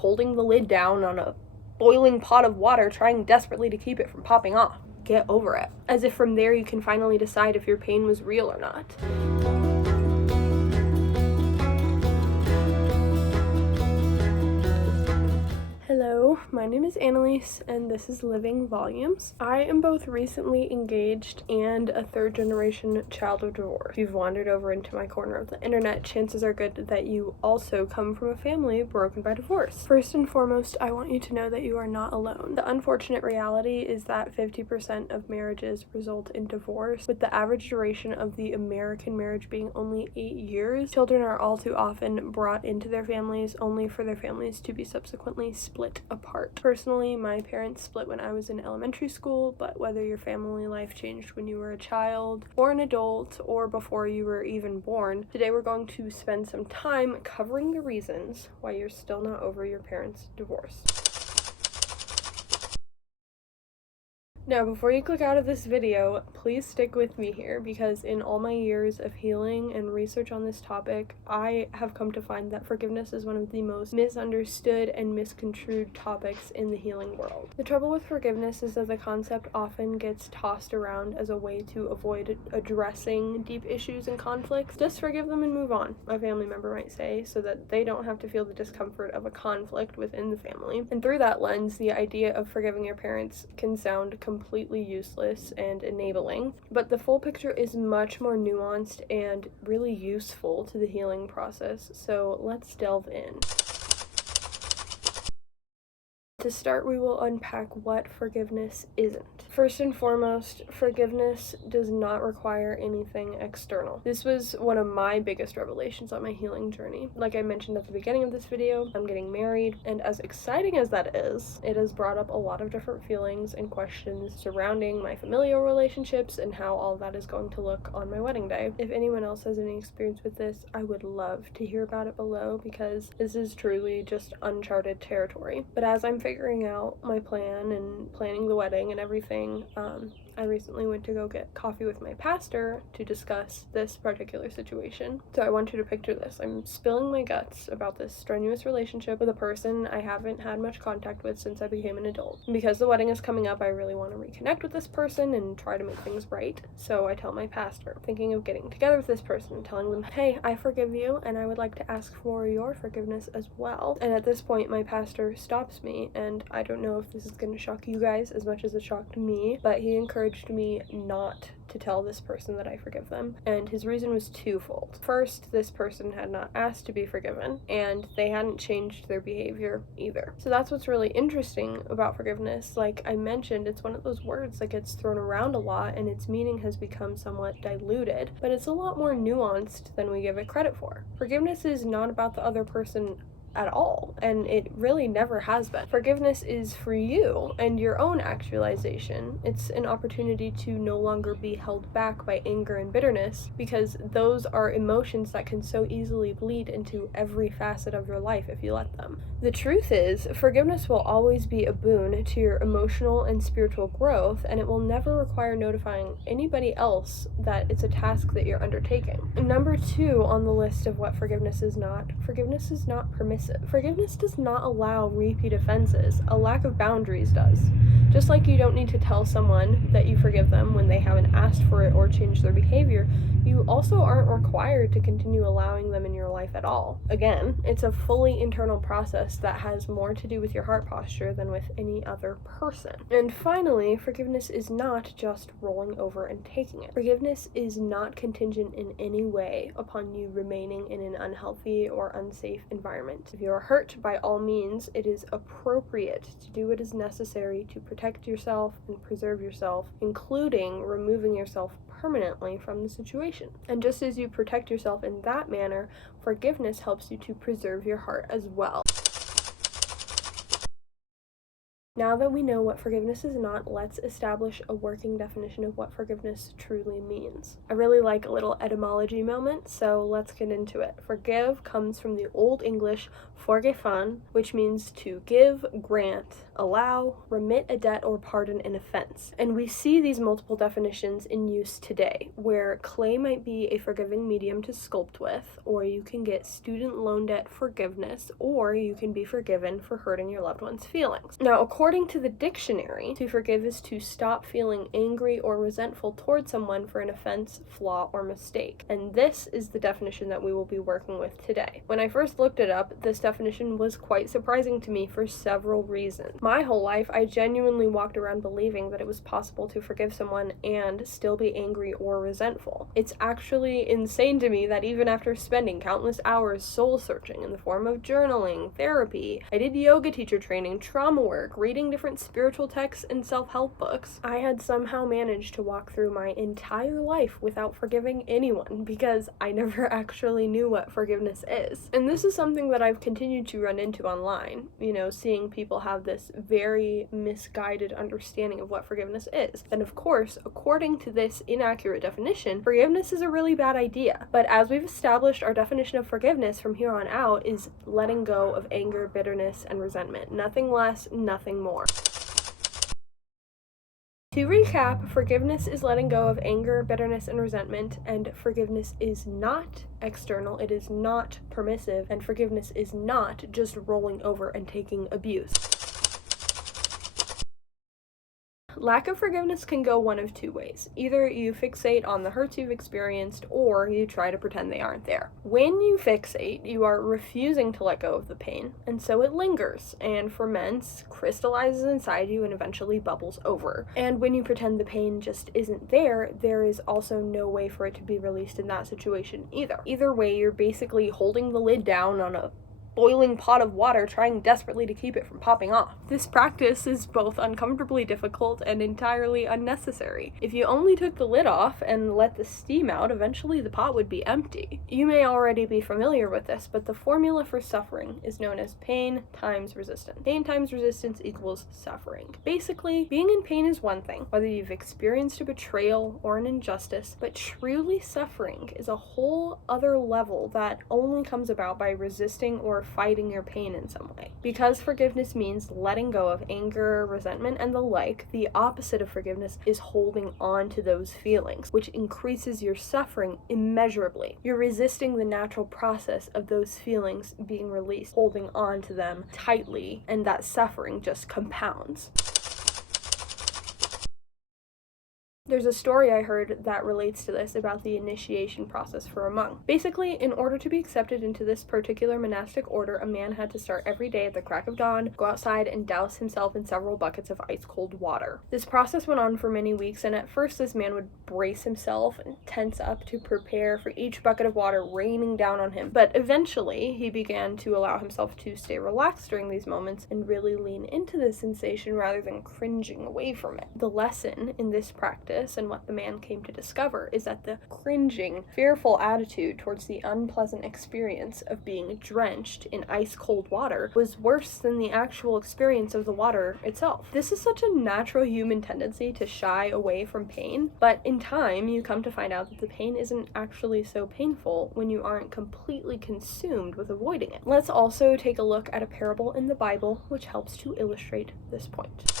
holding the lid down on a boiling pot of water, trying desperately to keep it from popping off. Get over it. As if from there you can finally decide if your pain was real or not. Hello, my name is Annalise, and this is Living Volumes. I am both recently engaged and a third-generation child of divorce. If you've wandered over into my corner of the internet, chances are good that you also come from a family broken by divorce. First and foremost, I want you to know that you are not alone. The unfortunate reality is that 50% of marriages result in divorce, with the average duration of the American marriage being only 8 years. Children are all too often brought into their families only for their families to be subsequently split apart. Personally, my parents split when I was in elementary school, but whether your family life changed when you were a child or an adult or before you were even born, today we're going to spend some time covering the reasons why you're still not over your parents' divorce. Now, before you click out of this video, please stick with me here, because in all my years of healing and research on this topic, I have come to find that forgiveness is one of the most misunderstood and misconstrued topics in the healing world. The trouble with forgiveness is that the concept often gets tossed around as a way to avoid addressing deep issues and conflicts. Just forgive them and move on, a family member might say, so that they don't have to feel the discomfort of a conflict within the family. And through that lens, the idea of forgiving your parents can sound completely useless and enabling, but the full picture is much more nuanced and really useful to the healing process, so let's delve in. To start, we will unpack what forgiveness isn't. First and foremost, forgiveness does not require anything external. This was one of my biggest revelations on my healing journey. Like I mentioned at the beginning of this video, I'm getting married, and as exciting as that is, it has brought up a lot of different feelings and questions surrounding my familial relationships and how all that is going to look on my wedding day. If anyone else has any experience with this, I would love to hear about it below, because this is truly just uncharted territory. But as I'm figuring out my plan and planning the wedding and everything, I recently went to go get coffee with my pastor to discuss this particular situation. So I want you to picture this. I'm spilling my guts about this strenuous relationship with a person I haven't had much contact with since I became an adult. And because the wedding is coming up, I really want to reconnect with this person and try to make things right. So I tell my pastor, thinking of getting together with this person and telling them, hey, I forgive you, and I would like to ask for your forgiveness as well. And at this point, my pastor stops me, and I don't know if this is going to shock you guys as much as it shocked me, but he encouraged me not to tell this person that I forgive them, and his reason was twofold. First, this person had not asked to be forgiven, and they hadn't changed their behavior either. So that's what's really interesting about forgiveness. Like I mentioned, it's one of those words that gets thrown around a lot, and its meaning has become somewhat diluted, but it's a lot more nuanced than we give it credit for. Forgiveness is not about the other person at all, and it really never has been. Forgiveness is for you and your own actualization. It's an opportunity to no longer be held back by anger and bitterness, because those are emotions that can so easily bleed into every facet of your life if you let them. The truth is, forgiveness will always be a boon to your emotional and spiritual growth, and it will never require notifying anybody else that it's a task that you're undertaking. Number 2 on the list of what forgiveness is not permissive. Forgiveness does not allow repeat offenses. A lack of boundaries does. Just like you don't need to tell someone that you forgive them when they haven't asked for it or changed their behavior, you also aren't required to continue allowing them in your life at all. Again, it's a fully internal process that has more to do with your heart posture than with any other person. And finally, forgiveness is not just rolling over and taking it. Forgiveness is not contingent in any way upon you remaining in an unhealthy or unsafe environment. If you are hurt, by all means, it is appropriate to do what is necessary to protect yourself and preserve yourself, including removing yourself permanently from the situation. And just as you protect yourself in that manner, forgiveness helps you to preserve your heart as well. Now that we know what forgiveness is not, let's establish a working definition of what forgiveness truly means. I really like a little etymology moment, so let's get into it. Forgive comes from the Old English forgefan, which means to give, grant, allow, remit a debt, or pardon an offense. And we see these multiple definitions in use today, where clay might be a forgiving medium to sculpt with, or you can get student loan debt forgiveness, or you can be forgiven for hurting your loved one's feelings. Now, according to the dictionary, to forgive is to stop feeling angry or resentful towards someone for an offense, flaw, or mistake. And this is the definition that we will be working with today. When I first looked it up, this definition was quite surprising to me for several reasons. My whole life, I genuinely walked around believing that it was possible to forgive someone and still be angry or resentful. It's actually insane to me that even after spending countless hours soul searching in the form of journaling, therapy, I did yoga teacher training, trauma work, reading different spiritual texts and self-help books, I had somehow managed to walk through my entire life without forgiving anyone because I never actually knew what forgiveness is. And this is something that I've continued to run into online, seeing people have this very misguided understanding of what forgiveness is. And of course, according to this inaccurate definition, forgiveness is a really bad idea. But as we've established, our definition of forgiveness from here on out is letting go of anger, bitterness, and resentment. Nothing less, nothing more. To recap, forgiveness is letting go of anger, bitterness, and resentment, and forgiveness is not external, it is not permissive, and forgiveness is not just rolling over and taking abuse. Lack of forgiveness can go one of two ways. Either you fixate on the hurts you've experienced, or you try to pretend they aren't there. When you fixate, you are refusing to let go of the pain, and so it lingers, and ferments, crystallizes inside you, and eventually bubbles over. And when you pretend the pain just isn't there, there is also no way for it to be released in that situation either. Either way, you're basically holding the lid down on a boiling pot of water, trying desperately to keep it from popping off. This practice is both uncomfortably difficult and entirely unnecessary. If you only took the lid off and let the steam out, eventually the pot would be empty. You may already be familiar with this, but the formula for suffering is known as pain times resistance. Pain times resistance equals suffering. Basically, being in pain is one thing, whether you've experienced a betrayal or an injustice, but truly suffering is a whole other level that only comes about by resisting or fighting your pain in some way. Because forgiveness means letting go of anger, resentment, and the like, the opposite of forgiveness is holding on to those feelings, which increases your suffering immeasurably. You're resisting the natural process of those feelings being released, holding on to them tightly, and that suffering just compounds. There's a story I heard that relates to this about the initiation process for a monk. Basically, in order to be accepted into this particular monastic order, a man had to start every day at the crack of dawn, go outside, and douse himself in several buckets of ice-cold water. This process went on for many weeks, and at first this man would brace himself and tense up to prepare for each bucket of water raining down on him. But eventually, he began to allow himself to stay relaxed during these moments and really lean into the sensation rather than cringing away from it. The lesson in this practice and what the man came to discover is that the cringing, fearful attitude towards the unpleasant experience of being drenched in ice-cold water was worse than the actual experience of the water itself. This is such a natural human tendency to shy away from pain, but in time you come to find out that the pain isn't actually so painful when you aren't completely consumed with avoiding it. Let's also take a look at a parable in the Bible which helps to illustrate this point.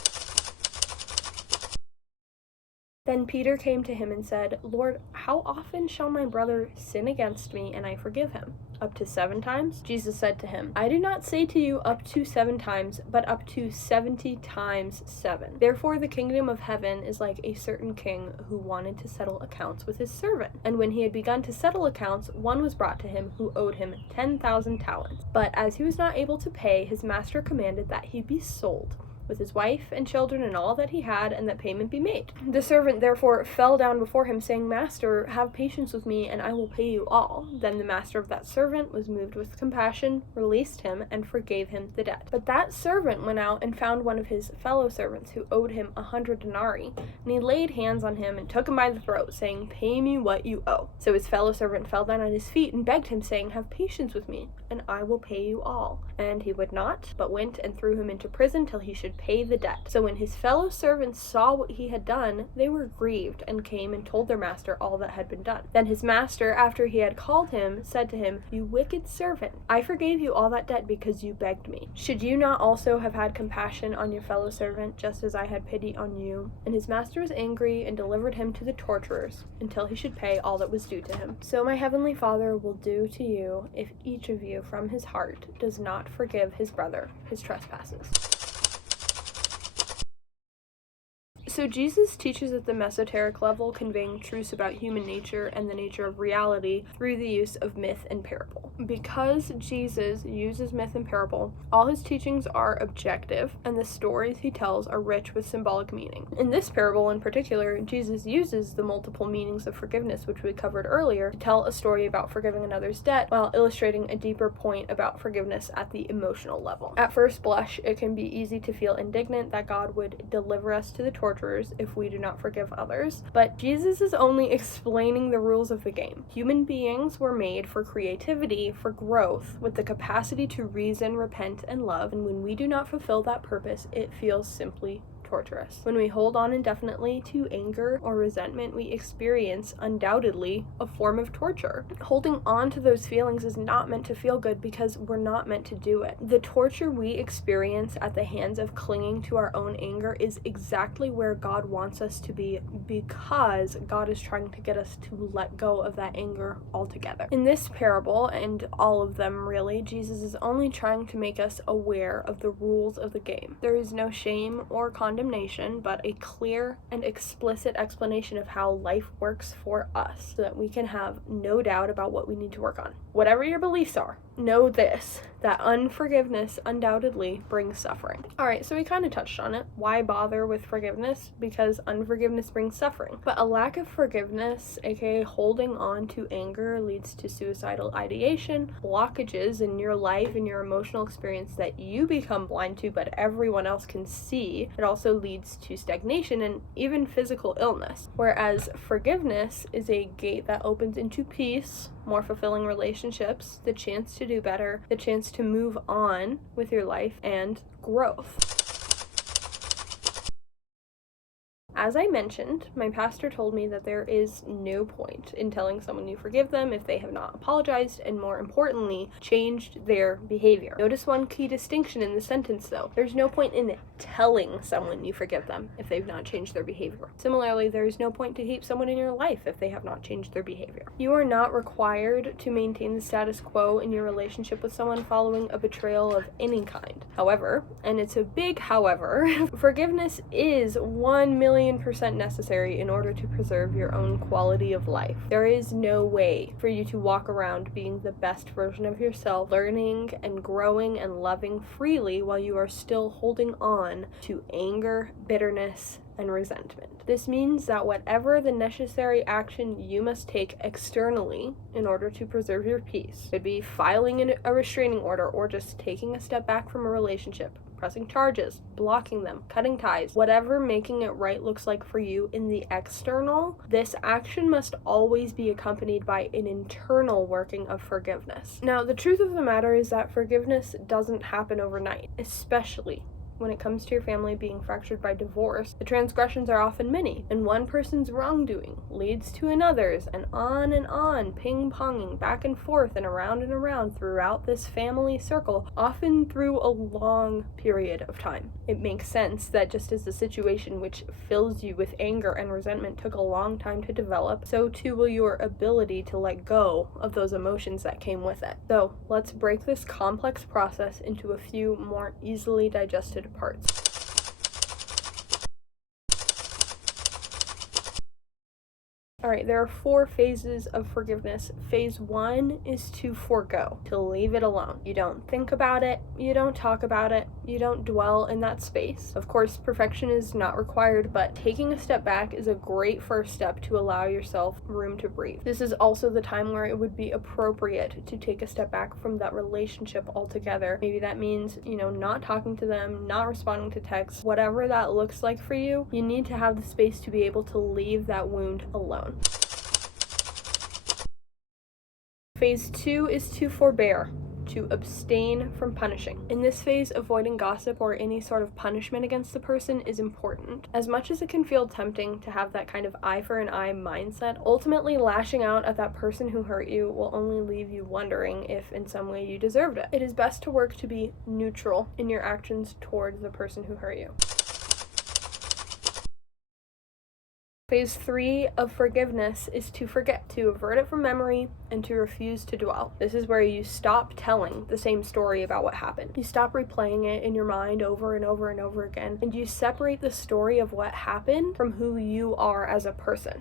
Then Peter came to him and said, "Lord, how often shall my brother sin against me and I forgive him? Up to 7 times? Jesus said to him, "I do not say to you up to 7 times, but up to 70 times 7. Therefore the kingdom of heaven is like a certain king who wanted to settle accounts with his servant. And when he had begun to settle accounts, one was brought to him who owed him 10,000 talents. But as he was not able to pay, his master commanded that he be sold, with his wife and children and all that he had, and that payment be made. The servant therefore fell down before him, saying, 'Master, have patience with me, and I will pay you all.' Then the master of that servant was moved with compassion, released him, and forgave him the debt. But that servant went out and found one of his fellow servants who owed him 100 denarii, and he laid hands on him and took him by the throat, saying, 'Pay me what you owe.' So his fellow servant fell down at his feet and begged him, saying, 'Have patience with me, and I will pay you all.' And he would not, but went and threw him into prison till he should pay the debt. So when his fellow servants saw what he had done, they were grieved and came and told their master all that had been done. Then his master, after he had called him, said to him, "You wicked servant, I forgave you all that debt because you begged me. Should you not also have had compassion on your fellow servant, just as I had pity on you?" And his master was angry and delivered him to the torturers until he should pay all that was due to him. So my heavenly Father will do to you if each of you from his heart does not forgive his brother his trespasses. So Jesus teaches at the mesoteric level, conveying truths about human nature and the nature of reality through the use of myth and parable. Because Jesus uses myth and parable, all his teachings are objective, and the stories he tells are rich with symbolic meaning. In this parable in particular, Jesus uses the multiple meanings of forgiveness, which we covered earlier, to tell a story about forgiving another's debt while illustrating a deeper point about forgiveness at the emotional level. At first blush, it can be easy to feel indignant that God would deliver us to the torturers if we do not forgive others, but Jesus is only explaining the rules of the game. Human beings were made for creativity, for growth, with the capacity to reason, repent, and love, and when we do not fulfill that purpose, it feels simply torturous. When we hold on indefinitely to anger or resentment, we experience, undoubtedly, a form of torture. Holding on to those feelings is not meant to feel good because we're not meant to do it. The torture we experience at the hands of clinging to our own anger is exactly where God wants us to be, because God is trying to get us to let go of that anger altogether. In this parable, and all of them really, Jesus is only trying to make us aware of the rules of the game. There is no shame or condemnation, but a clear and explicit explanation of how life works for us, so that we can have no doubt about what we need to work on. Whatever your beliefs are, know this, that unforgiveness undoubtedly brings suffering. Alright, so we kind of touched on it. Why bother with forgiveness? Because unforgiveness brings suffering. But a lack of forgiveness, aka holding on to anger, leads to suicidal ideation, blockages in your life and your emotional experience that you become blind to but everyone else can see. It also leads to stagnation and even physical illness. Whereas forgiveness is a gate that opens into peace, more fulfilling relationships, the chance to do better, the chance to move on with your life, and growth. As I mentioned, my pastor told me that there is no point in telling someone you forgive them if they have not apologized and, more importantly, changed their behavior. Notice one key distinction in the sentence, though. There's no point in telling someone you forgive them if they've not changed their behavior. Similarly, there is no point to keep someone in your life if they have not changed their behavior. You are not required to maintain the status quo in your relationship with someone following a betrayal of any kind. However, and it's a big however, forgiveness is 1,000,000% necessary in order to preserve your own quality of life. There is no way for you to walk around being the best version of yourself, learning and growing and loving freely while you are still holding on to anger, bitterness, and resentment. This means that whatever the necessary action you must take externally in order to preserve your peace, could be filing a restraining order or just taking a step back from a relationship, pressing charges, blocking them, cutting ties, whatever making it right looks like for you in the external, this action must always be accompanied by an internal working of forgiveness. Now, the truth of the matter is that forgiveness doesn't happen overnight, especially when it comes to your family being fractured by divorce. The transgressions are often many, and one person's wrongdoing leads to another's, and on, ping-ponging back and forth and around throughout this family circle, often through a long period of time. It makes sense that just as the situation which fills you with anger and resentment took a long time to develop, so too will your ability to let go of those emotions that came with it. So let's break this complex process into a few more easily digested parts. Alright, there are 4 phases of forgiveness. Phase 1 is to forego, to leave it alone. You don't think about it, you don't talk about it, you don't dwell in that space. Of course, perfection is not required, but taking a step back is a great first step to allow yourself room to breathe. This is also the time where it would be appropriate to take a step back from that relationship altogether. Maybe that means, not talking to them, not responding to texts, whatever that looks like for you. You need to have the space to be able to leave that wound alone. Phase 2 is to forbear, to abstain from punishing. In this phase, avoiding gossip or any sort of punishment against the person is important. As much as it can feel tempting to have that kind of eye for an eye mindset, ultimately lashing out at that person who hurt you will only leave you wondering if in some way you deserved it. It is best to work to be neutral in your actions towards the person who hurt you. Phase 3 of forgiveness is to forget, to avert it from memory, and to refuse to dwell. This is where you stop telling the same story about what happened. You stop replaying it in your mind over and over and over again, and you separate the story of what happened from who you are as a person.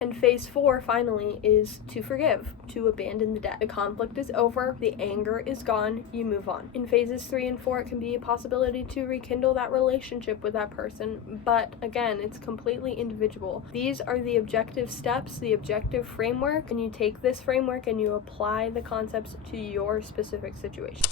And phase 4, finally, is to forgive, to abandon the debt. The conflict is over, the anger is gone, you move on. In phases 3 and 4, it can be a possibility to rekindle that relationship with that person, but again, it's completely individual. These are the objective steps, the objective framework, and you take this framework and you apply the concepts to your specific situation.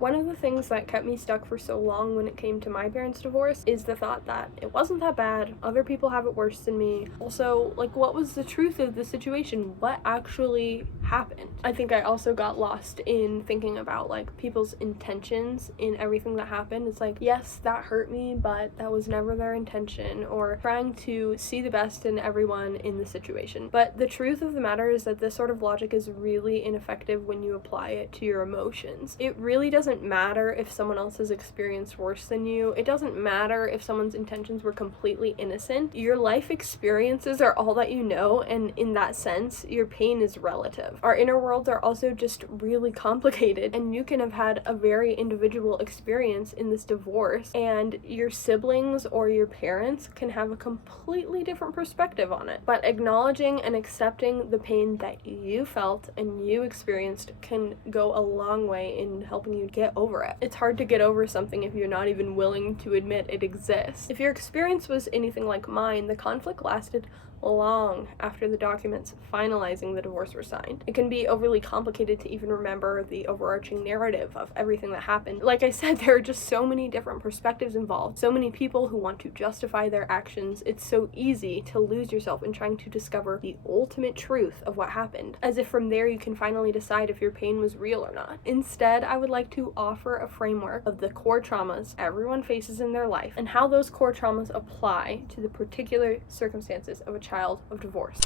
One of the things that kept me stuck for so long when it came to my parents' divorce is the thought that it wasn't that bad, other people have it worse than me. Also, what was the truth of the situation? What actually happened? I think I also got lost in thinking about, people's intentions in everything that happened. It's yes, that hurt me, but that was never their intention, or trying to see the best in everyone in the situation. But the truth of the matter is that this sort of logic is really ineffective when you apply it to your emotions. It really doesn't matter if someone else has experienced worse than you. It doesn't matter if someone's intentions were completely innocent. Your life experiences are all that you know, and in that sense, your pain is relative. Our inner worlds are also just really complicated, and you can have had a very individual experience in this divorce, and your siblings or your parents can have a completely different perspective on it. But acknowledging and accepting the pain that you felt and you experienced can go a long way in helping you get over it. It's hard to get over something if you're not even willing to admit it exists. If your experience was anything like mine, the conflict lasted long after the documents finalizing the divorce were signed. It can be overly complicated to even remember the overarching narrative of everything that happened. Like I said, there are just so many different perspectives involved, so many people who want to justify their actions. It's so easy to lose yourself in trying to discover the ultimate truth of what happened, as if from there you can finally decide if your pain was real or not. Instead, I would like to offer a framework of the core traumas everyone faces in their life and how those core traumas apply to the particular circumstances of a child of divorce.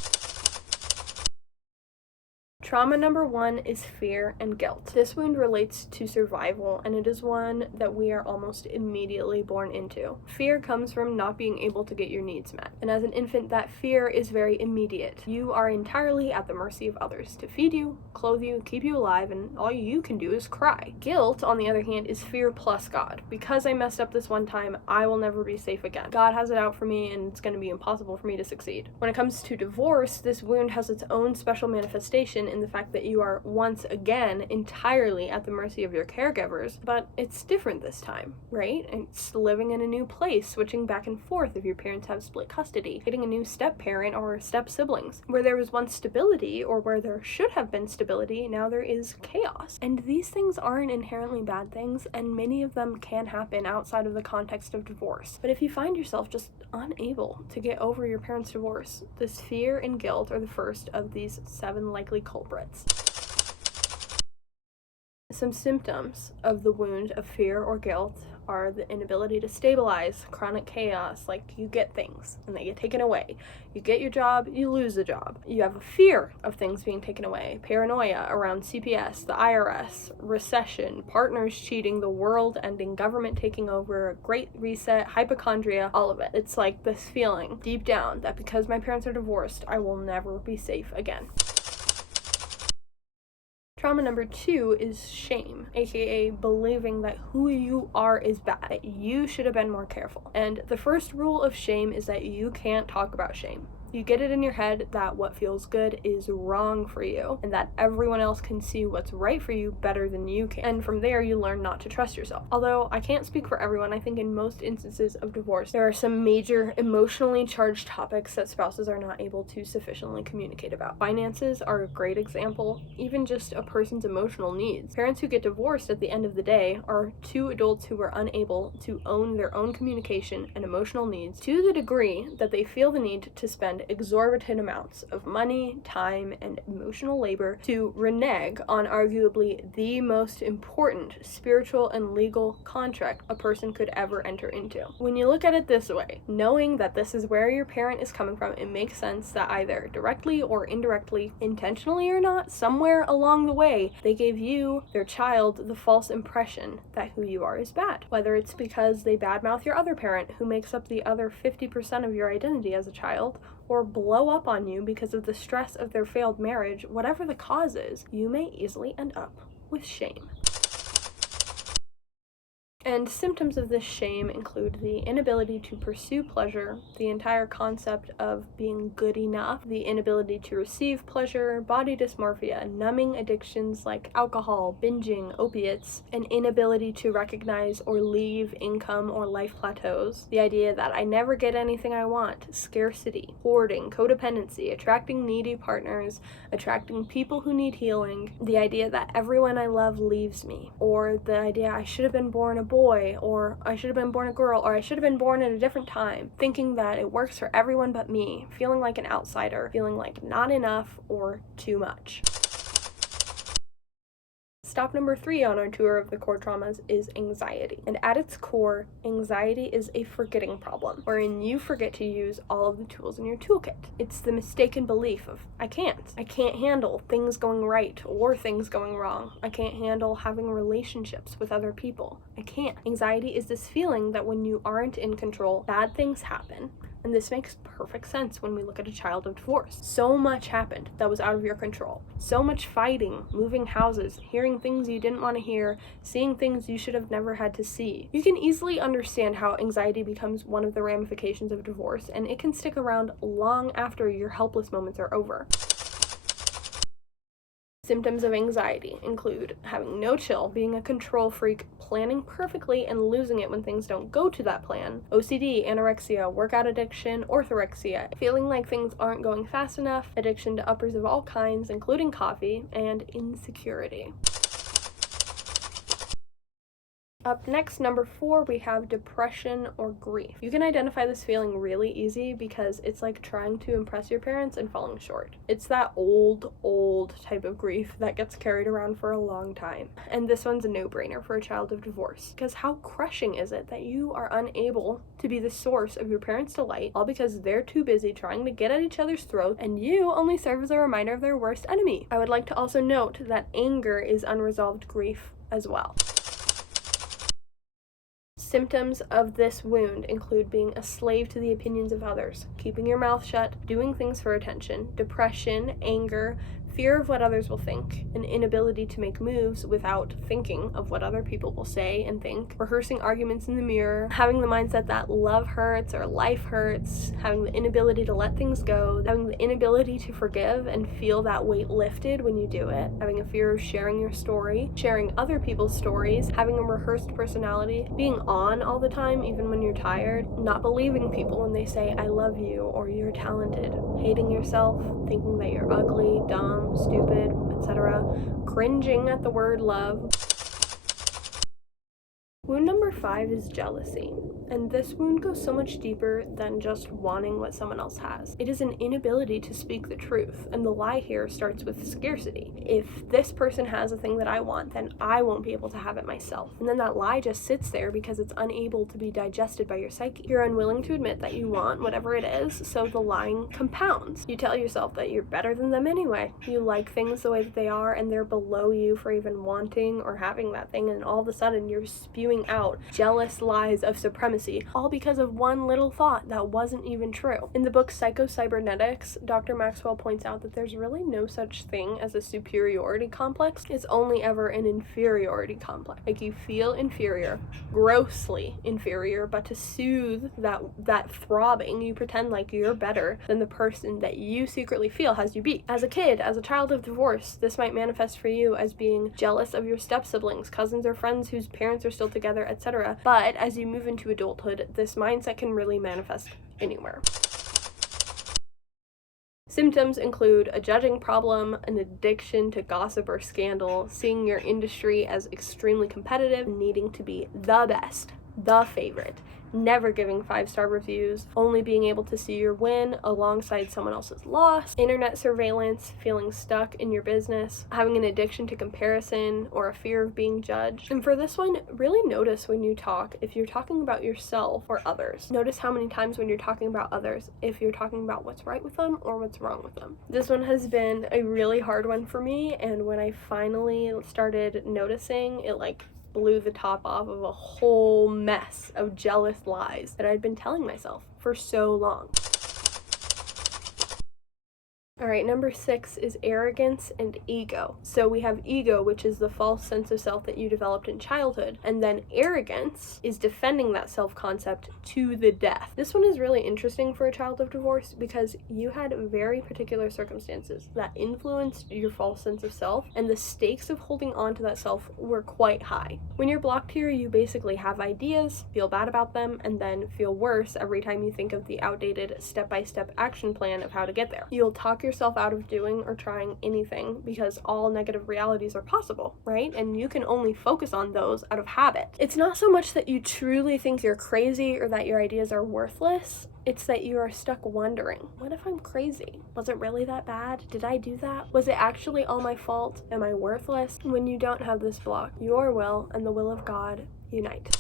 Trauma number 1 is fear and guilt. This wound relates to survival, and it is one that we are almost immediately born into. Fear comes from not being able to get your needs met, and as an infant, that fear is very immediate. You are entirely at the mercy of others to feed you, clothe you, keep you alive, and all you can do is cry. Guilt, on the other hand, is fear plus God. Because I messed up this one time, I will never be safe again. God has it out for me, and it's going to be impossible for me to succeed. When it comes to divorce, this wound has its own special manifestation in the fact that you are once again entirely at the mercy of your caregivers, but it's different this time, right? It's living in a new place, switching back and forth if your parents have split custody, getting a new step-parent or step-siblings. Where there was once stability, or where there should have been stability, now there is chaos. And these things aren't inherently bad things, and many of them can happen outside of the context of divorce. But if you find yourself just unable to get over your parents' divorce, this fear and guilt are the first of these 7 likely culprits. Some symptoms of the wound of fear or guilt are the inability to stabilize, chronic chaos, you get things and they get taken away. You get your job, you lose the job. You have a fear of things being taken away, paranoia around CPS, the IRS, recession, partners cheating, the world ending, government taking over, great reset, hypochondria, all of it. It's this feeling deep down that because my parents are divorced, I will never be safe again. Trauma number 2 is shame, aka believing that who you are is bad, that you should have been more careful. And the first rule of shame is that you can't talk about shame. You get it in your head that what feels good is wrong for you, and that everyone else can see what's right for you better than you can. And from there, you learn not to trust yourself. Although I can't speak for everyone, I think in most instances of divorce, there are some major emotionally charged topics that spouses are not able to sufficiently communicate about. Finances are a great example, even just a person's emotional needs. Parents who get divorced at the end of the day are 2 adults who are unable to own their own communication and emotional needs to the degree that they feel the need to spend expend exorbitant amounts of money, time, and emotional labor to renege on arguably the most important spiritual and legal contract a person could ever enter into. When you look at it this way, knowing that this is where your parent is coming from, it makes sense that either directly or indirectly, intentionally or not, somewhere along the way, they gave you, their child, the false impression that who you are is bad. Whether it's because they badmouth your other parent, who makes up the other 50% of your identity as a child, or blow up on you because of the stress of their failed marriage, whatever the cause is, you may easily end up with shame. And symptoms of this shame include the inability to pursue pleasure, the entire concept of being good enough, the inability to receive pleasure, body dysmorphia, numbing addictions like alcohol, binging, opiates, an inability to recognize or leave income or life plateaus, the idea that I never get anything I want, scarcity, hoarding, codependency, attracting needy partners, attracting people who need healing, the idea that everyone I love leaves me, or the idea I should have been born a boy, or I should have been born a girl, or I should have been born at a different time, thinking that it works for everyone but me, feeling like an outsider, feeling like not enough or too much. Stop number 3 on our tour of the core traumas is anxiety. And at its core, anxiety is a forgetting problem, wherein you forget to use all of the tools in your toolkit. It's the mistaken belief of, I can't handle things going right or things going wrong. I can't handle having relationships with other people. I can't. Anxiety is this feeling that when you aren't in control, bad things happen. And this makes perfect sense when we look at a child of divorce. So much happened that was out of your control. So much fighting, moving houses, hearing things you didn't want to hear, seeing things you should have never had to see. You can easily understand how anxiety becomes one of the ramifications of divorce, and it can stick around long after your helpless moments are over. Symptoms of anxiety include having no chill, being a control freak, planning perfectly and losing it when things don't go to that plan, OCD, anorexia, workout addiction, orthorexia, feeling like things aren't going fast enough, addiction to uppers of all kinds, including coffee, and insecurity. Up next, number 4, we have depression or grief. You can identify this feeling really easy because it's like trying to impress your parents and falling short. It's that old type of grief that gets carried around for a long time. And this one's a no-brainer for a child of divorce, because how crushing is it that you are unable to be the source of your parents' delight, all because they're too busy trying to get at each other's throats, and you only serve as a reminder of their worst enemy. I would like to also note that anger is unresolved grief as well. Symptoms of this wound include being a slave to the opinions of others, keeping your mouth shut, doing things for attention, depression, anger, fear of what others will think, an inability to make moves without thinking of what other people will say and think, rehearsing arguments in the mirror, having the mindset that love hurts or life hurts, having the inability to let things go, having the inability to forgive and feel that weight lifted when you do it, having a fear of sharing your story, sharing other people's stories, having a rehearsed personality, being on all the time even when you're tired, not believing people when they say I love you or you're talented, hating yourself, thinking that you're ugly, dumb, stupid, etc., cringing at the word love. Wound number 5 is jealousy, and this wound goes so much deeper than just wanting what someone else has. It is an inability to speak the truth, and the lie here starts with scarcity. If this person has a thing that I want, then I won't be able to have it myself. And then that lie just sits there because it's unable to be digested by your psyche. You're unwilling to admit that you want whatever it is, so the lying compounds. You tell yourself that you're better than them anyway. You like things the way that they are, and they're below you for even wanting or having that thing, and all of a sudden you're spewing out jealous lies of supremacy, all because of one little thought that wasn't even true. In the book Psycho-Cybernetics, Dr. Maxwell points out that there's really no such thing as a superiority complex. It's only ever an inferiority complex. Like, you feel inferior, grossly inferior, but to soothe that throbbing, you pretend like you're better than the person that you secretly feel has you beat. As a kid, as a child of divorce, this might manifest for you as being jealous of your step-siblings, cousins, or friends whose parents are still together, etc. But as you move into adulthood, this mindset can really manifest anywhere. Symptoms include a judging problem, an addiction to gossip or scandal, seeing your industry as extremely competitive, needing to be the best, the favorite, never giving 5-star reviews, only being able to see your win alongside someone else's loss, internet surveillance, feeling stuck in your business, having an addiction to comparison or a fear of being judged. And for this one, really notice when you talk if you're talking about yourself or others. Notice how many times when you're talking about others, if you're talking about what's right with them or what's wrong with them. This one has been a really hard one for me, and when I finally started noticing, it blew the top off of a whole mess of jealous lies that I'd been telling myself for so long. All right, number 6 is arrogance and ego. So we have ego, which is the false sense of self that you developed in childhood, and then arrogance is defending that self-concept to the death. This one is really interesting for a child of divorce because you had very particular circumstances that influenced your false sense of self, and the stakes of holding on to that self were quite high. When you're blocked here, you basically have ideas, feel bad about them, and then feel worse every time you think of the outdated step-by-step action plan of how to get there. You'll talk yourself out of doing or trying anything because all negative realities are possible, right? And you can only focus on those out of habit. It's not so much that you truly think you're crazy or that your ideas are worthless. It's that you are stuck wondering, what if I'm crazy? Was it really that bad? Did I do that? Was it actually all my fault? Am I worthless? When you don't have this block, your will and the will of God unite.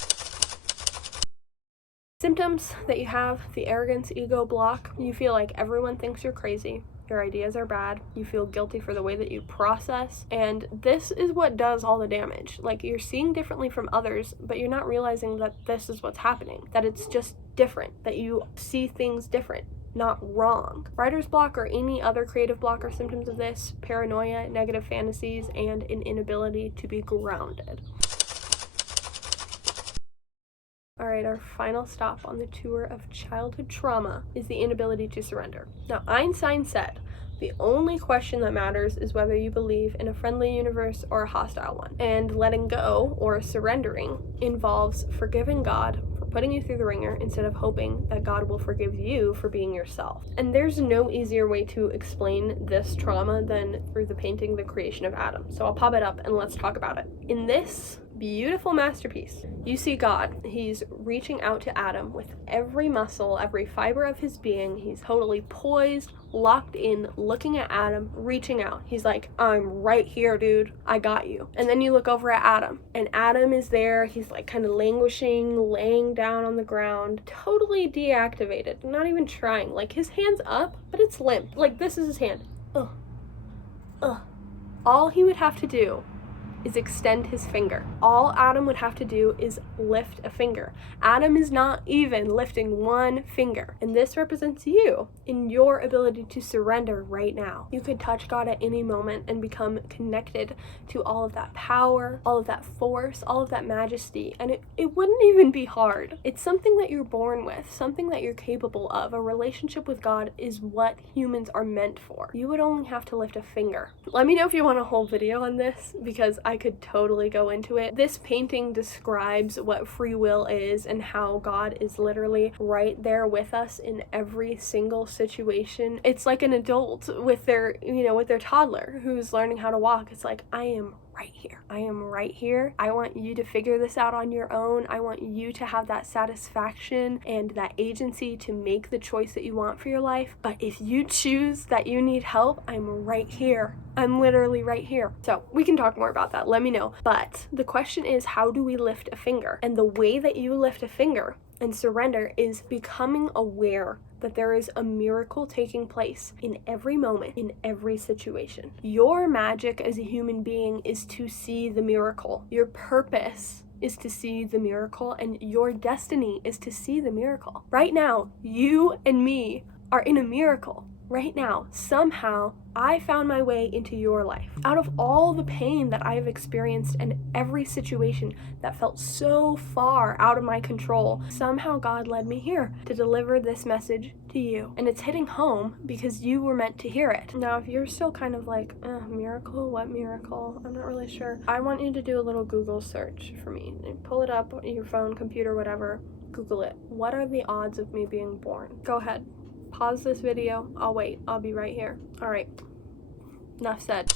Symptoms that you have the arrogance, ego block: you feel like everyone thinks you're crazy. Your ideas are bad. You feel guilty for the way that you process. And this is what does all the damage. You're seeing differently from others, but you're not realizing that this is what's happening. That it's just different. That you see things different, not wrong. Writer's block or any other creative block are symptoms of this: paranoia, negative fantasies, and an inability to be grounded. Alright, our final stop on the tour of childhood trauma is the inability to surrender. Now, Einstein said, the only question that matters is whether you believe in a friendly universe or a hostile one. And letting go, or surrendering, involves forgiving God for putting you through the ringer instead of hoping that God will forgive you for being yourself. And there's no easier way to explain this trauma than through the painting The Creation of Adam. So I'll pop it up and let's talk about it. In this beautiful masterpiece, you see God. He's reaching out to Adam with every muscle, every fiber of his being. He's totally poised, locked in, looking at Adam, reaching out. He's like, I'm right here, dude. I got you. And then you look over at Adam, and Adam is there. He's kind of languishing, laying down on the ground, totally deactivated, not even trying. His hand's up, but it's limp. This is his hand. All he would have to do is extend his finger. All Adam would have to do is lift a finger. Adam is not even lifting one finger. And this represents you in your ability to surrender right now. You could touch God at any moment and become connected to all of that power, all of that force, all of that majesty. And it wouldn't even be hard. It's something that you're born with, something that you're capable of. A relationship with God is what humans are meant for. You would only have to lift a finger. Let me know if you want a whole video on this, because I could totally go into it. This painting describes what free will is and how God is literally right there with us in every single situation. It's like an adult with their toddler who's learning how to walk. It's like, I am right here. I am right here. I want you to figure this out on your own. I want you to have that satisfaction and that agency to make the choice that you want for your life. But if you choose that you need help, I'm right here. I'm literally right here. So we can talk more about that. Let me know. But the question is, how do we lift a finger? And the way that you lift a finger and surrender is becoming aware that there is a miracle taking place in every moment, in every situation. Your magic as a human being is to see the miracle. Your purpose is to see the miracle, and your destiny is to see the miracle. Right now, you and me are in a miracle. Right now, somehow, I found my way into your life. Out of all the pain that I have experienced and every situation that felt so far out of my control, somehow God led me here to deliver this message to you. And it's hitting home because you were meant to hear it. Now, if you're still kind of like, miracle? What miracle? I'm not really sure. I want you to do a little Google search for me. Pull it up on your phone, computer, whatever. Google it. What are the odds of me being born? Go ahead. Pause this video. I'll wait. I'll be right here. All right. Enough said.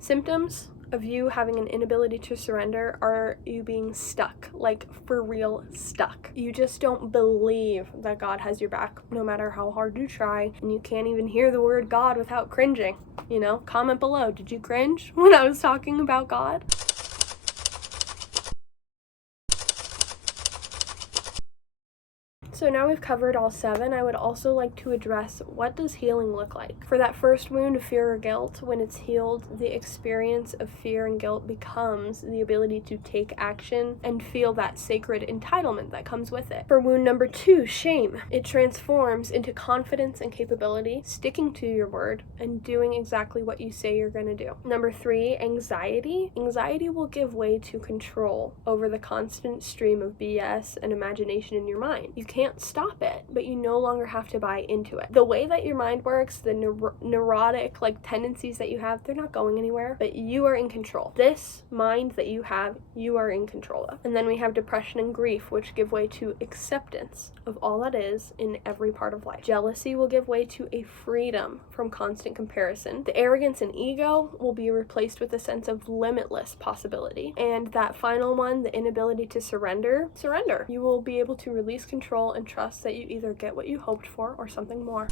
Symptoms of you having an inability to surrender are you being stuck, like for real stuck. You just don't believe that God has your back no matter how hard you try, and you can't even hear the word God without cringing. You know, comment below, did you cringe when I was talking about God? So now we've covered all 7, I would also like to address, what does healing look like? For that first wound of fear or guilt, when it's healed, the experience of fear and guilt becomes the ability to take action and feel that sacred entitlement that comes with it. For wound number 2, shame, it transforms into confidence and capability, sticking to your word, and doing exactly what you say you're gonna do. Number 3, anxiety. Anxiety will give way to control over the constant stream of BS and imagination in your mind. You can't stop it, but you no longer have to buy into it. The way that your mind works, the neurotic like tendencies that you have, they're not going anywhere, but you are in control. This mind that you have, you are in control of. And then we have depression and grief, which give way to acceptance of all that is in every part of life. Jealousy will give way to a freedom from constant comparison. The arrogance and ego will be replaced with a sense of limitless possibility. And that final one, the inability to surrender. You will be able to release control and trust that you either get what you hoped for or something more.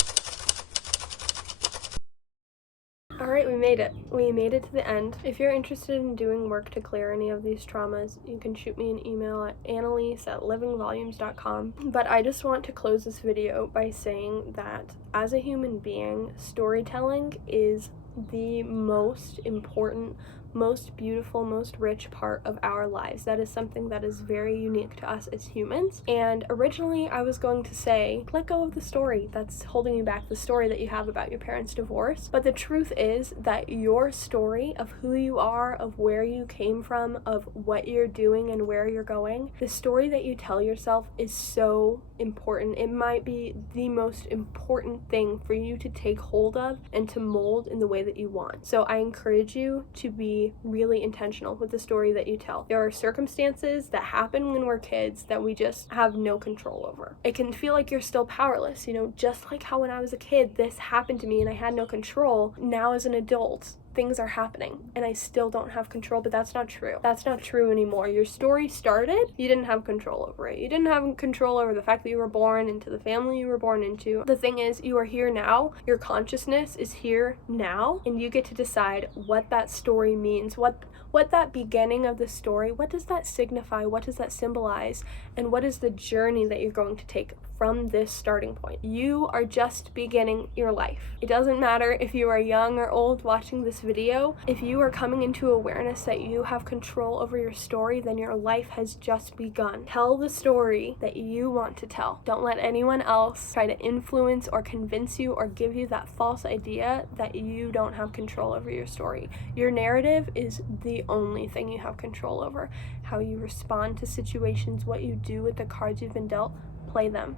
Alright, we made it. We made it to the end. If you're interested in doing work to clear any of these traumas, you can shoot me an email at annalise@livingvolumes.com. But I just want to close this video by saying that as a human being, storytelling is the most important, most beautiful, most rich part of our lives. That is something that is very unique to us as humans. And originally I was going to say, let go of the story that's holding you back, the story that you have about your parents' divorce. But the truth is that your story of who you are, of where you came from, of what you're doing and where you're going, the story that you tell yourself is so important. It might be the most important thing for you to take hold of and to mold in the way that you want. So I encourage you to be really intentional with the story that you tell. There are circumstances that happen when we're kids that we just have no control over. It can feel like you're still powerless, you know, just like how when I was a kid this happened to me and I had no control. Now as an adult, things are happening and I still don't have control, but that's not true. That's not true anymore. Your story started, you didn't have control over it. You didn't have control over the fact that you were born into the family you were born into. The thing is, you are here now. Your consciousness is here now, and you get to decide what that story means, what that beginning of the story, what does that signify, what does that symbolize, and what is the journey that you're going to take from this starting point. You are just beginning your life. It doesn't matter if you are young or old watching this video. If you are coming into awareness that you have control over your story, then your life has just begun. Tell the story that you want to tell. Don't let anyone else try to influence or convince you or give you that false idea that you don't have control over your story. Your narrative is the only thing you have control over. How you respond to situations, what you do with the cards you've been dealt. Play them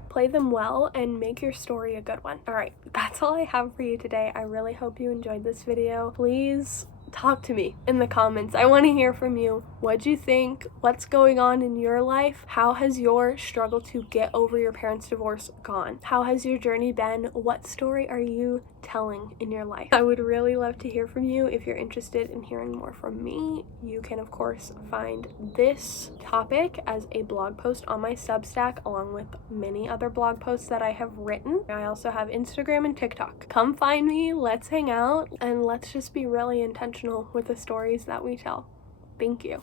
well and make your story a good one. All right, that's all I have for you today. I really hope you enjoyed this video. Please talk to me in the comments. I want to hear from you. What'd you think? What's going on in your life? How has your struggle to get over your parents' divorce gone? How has your journey been? What story are you telling in your life? I would really love to hear from you. If you're interested in hearing more from me, you can of course find this topic as a blog post on my Substack along with many other blog posts that I have written. I also have Instagram and TikTok. Come find me, let's hang out, and let's just be really intentional with the stories that we tell. Thank you.